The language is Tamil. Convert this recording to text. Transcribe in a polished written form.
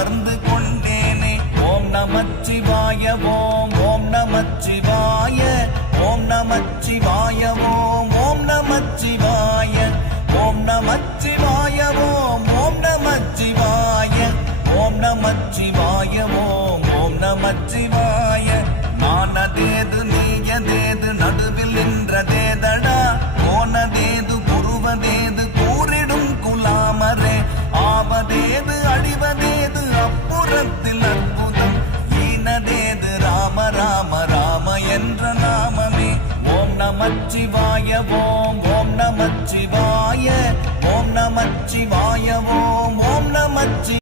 உணர்ந்து கொண்டேனே. ஓம் நமச்சிவாய ஓம் ஓம் நமச்சிவாய ஓம் நமச்சிவாய ஓம் ஓம் நமச்சிவாய ஓம் நமச்சிவாய ஓம் ஓம் நமச்சிவாய ஓம் நமச்சிவாய ஓம் ஓம் நமச்சிவாய. நானதேது நீயதேது நடுவில் நின்றதேதடா, போனதேது புருவதேது கூறிடும் குலாமரே, ஆவதேது அழிவதேது அப்புறத்தில் அற்புதம், ஈனதேது ராம ராம ராம என்ற நாமமே. ஓம் நமச்சிவாய ஓம் ஓம் நமச்சிவாய ஓம் நமச்சிவாய ஓம் ஓம் நமச்சி